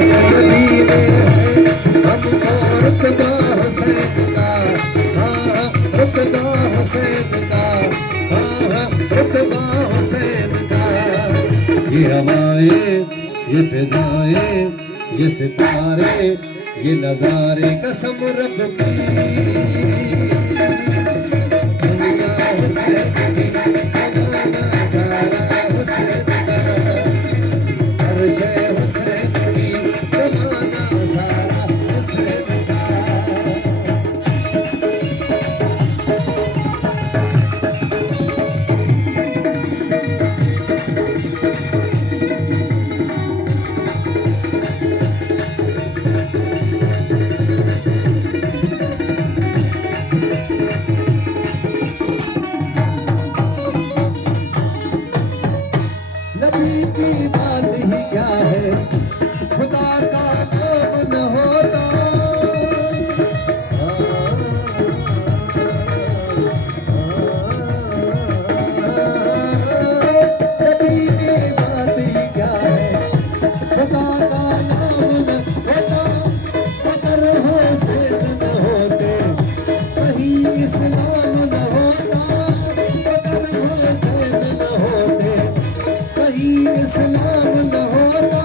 नबी हम और रुतबा हुसैन का, हाँ रुतबा हुसैन का, हाँ रुतबा हुसैन का। ये हवाएं, ये फिजाएं, ये सितारे, ये नजारे कसम रब की, दुनिया हुसैन की, जमाना सारा हुसैन का, हर शय हुसैन की, जमाना सारा हुसैन का। नबी की बात ही क्या है, खुदा का नाम न होता। नबी की बात ही क्या है, खुदा का नाम न होता। अगर हुसैन न होते कहीं इस्लाम न होता। अगर हुसैन न होते कहीं इस्लाम न होता।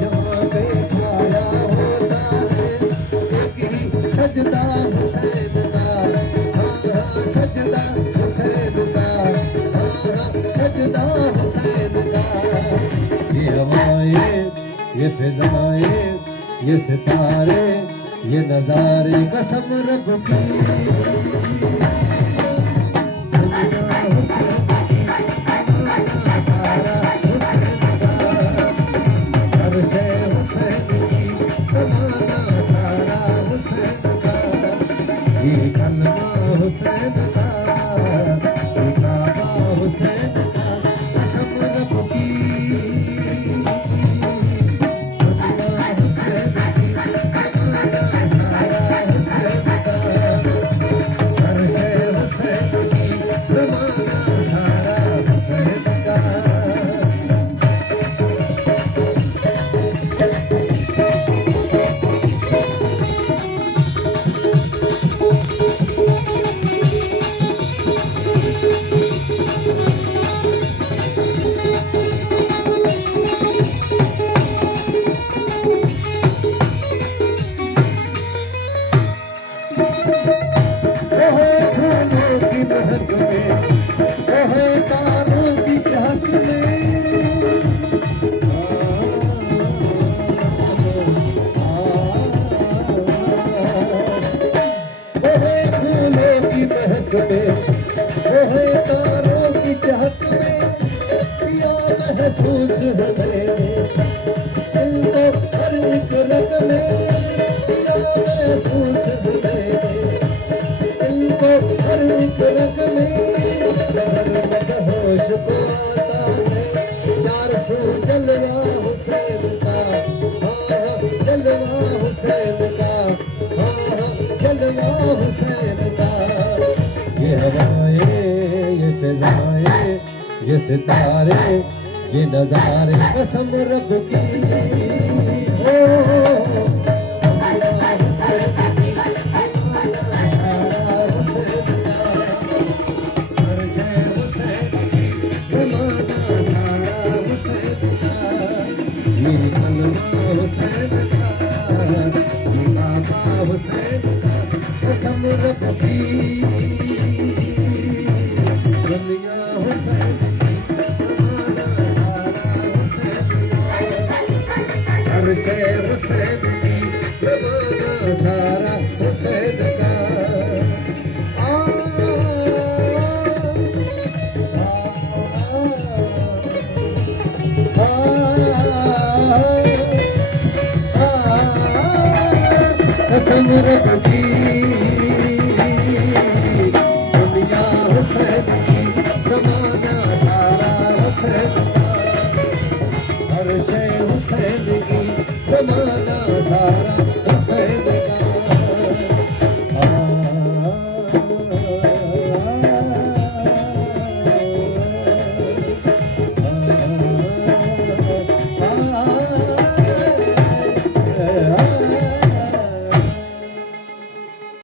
जहाँ पे छाया होता है एक ही सजदा हुसैन का, हाँ हाँ सजदा हुसैन का, हाँ हाँ सजदा हुसैन का। ये हवाएं, ये फिजाएं, ये सितारे, ये नजारे कसम रब की, दुनिया हुसैन की, जमाना सारा हुसैन का, हर शय हुसैन की, जमाना सारा हुसैन का। ये कलमा हुसैन का, ये काबा हुसैन का, कसम रब की, दुनिया हुसैन की, जमाना सारा हुसैन का, हर शय हुसैन की, जमाना सारा हुसैन का। ओहे फूलों की महक में, ओहे तारों की चहक में, ओहे फूलों की महक में, ओहे तारों की चहक में, पिया महसूस है मैंने दिल को हर एक रग में। पिया महसूस है मैंने दिल को हर एक रग में। हर मदहोश को आता है यार सू जलवा हुसैन का, हाँ हाँ जलवा हुसैन का, हाँ हाँ जलवा हुसैन का। ये हवाएं, ये फिजाएं, ये सितारे, ये नजारे कसम रब की, ओ दुनिया हुसैन की, जमाना सारा हुसैन का, हर शय हुसैन की, जमाना सारा हुसैन का। ये कलमा हुसैन का, ये काबा हुसैन का, कसम रब की, दुनिया हुसैन की, जमाना सारा हुसैन का, हर शय हुसैन की, जमाना सारा हुसैन का। आ, कसम रब की।